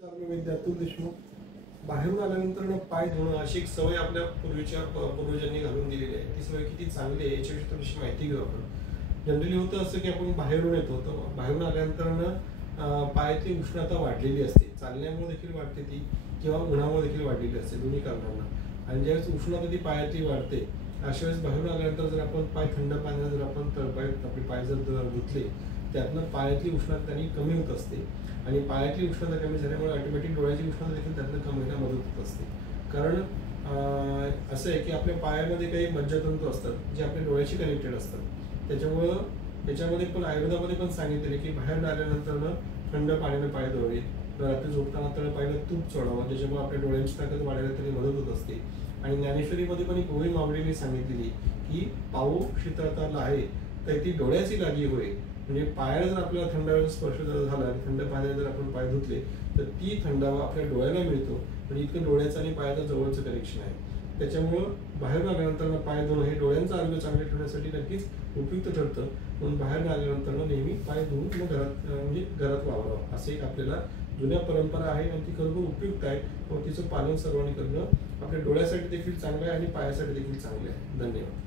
नमस्कार, मी वैद्य अतुल देशमुख. बाहेरून आल्यानंतर पाय धुणं अशी एक सवय आपल्या पूर्वजांनी घालून दिलेली आहे. ती सवय किती चांगली आहे याच्याविषयी थोडीशी माहिती घेऊ आपण. जनरली होतं असं की आपण बाहेरून येतो, तर बाहेरून आल्यानंतर पायाची उष्णता वाढलेली असते. चालण्यामुळे देखील वाढते ती, किंवा उन्हामुळे देखील वाढलेली असते, दोन्ही कारणांना. आणि ज्यावेळेस उष्णता ती पायातली वाढते, अशा वेळेस बाहेरून आल्यानंतर जर आपण पाय थंड पाण्याने जर आपण तळपाय आपले पाय जर धुतले, त्यातनं पायातली उष्णता त्यांनी कमी होत असते. आणि पायातली उष्णता कमी झाल्यामुळे ऑटोमॅटिक डोळ्याची उष्णता देखील त्यातनं कमी होण्यास मदत होत असते. कारण असं आहे की आपल्या पायामध्ये काही मज्जातंतू असतात जे आपल्या डोळ्याशी कनेक्टेड असतात. त्याच्यामुळं त्याच्यामध्ये पण आयुर्वेदामध्ये पण सांगितलेले की बाहेर आल्यानंतर थंड पाण्याने पाय धुवावे, रात्री झोपताना तळपायाला तूप चढावं, ज्याच्यामुळे आपल्या डोळ्यांची ताकद वाढायला तरी मदत होत असते. आणि ज्ञानेश्वरीमध्ये पण एक ओवी मावळीने सांगितलेली की पाऊ शीतळता लाहे तर ती डोळ्याची लागी होय. म्हणजे पायाला जर आपल्याला थंडाव्याचा स्पर्श जर झाला आणि थंड पाण्याने जर आपण पाय धुतले, तर ती थंडावा आपल्या डोळ्याला मिळतो. म्हणजे इतकं डोळ्याचं आणि पायाचं जवळचं कनेक्शन आहे. त्याच्यामुळं बाहेरून आल्यानंतर पाय धुणं हे डोळ्यांचं आरोग्य चांगले ठेवण्यासाठी नक्कीच उपयुक्त ठरतं. म्हणून बाहेर आल्यानंतर नेहमी पाय धुवून मग घरात वावरावं, असं एक आपल्याला जुन्या परंपरा आहे आणि ती खरोखर उपयुक्त आहे. व तिचं पालन सर्वांनी करणं आपल्या डोळ्यासाठी देखील चांगलं आहे आणि पायासाठी देखील चांगलं आहे. धन्यवाद.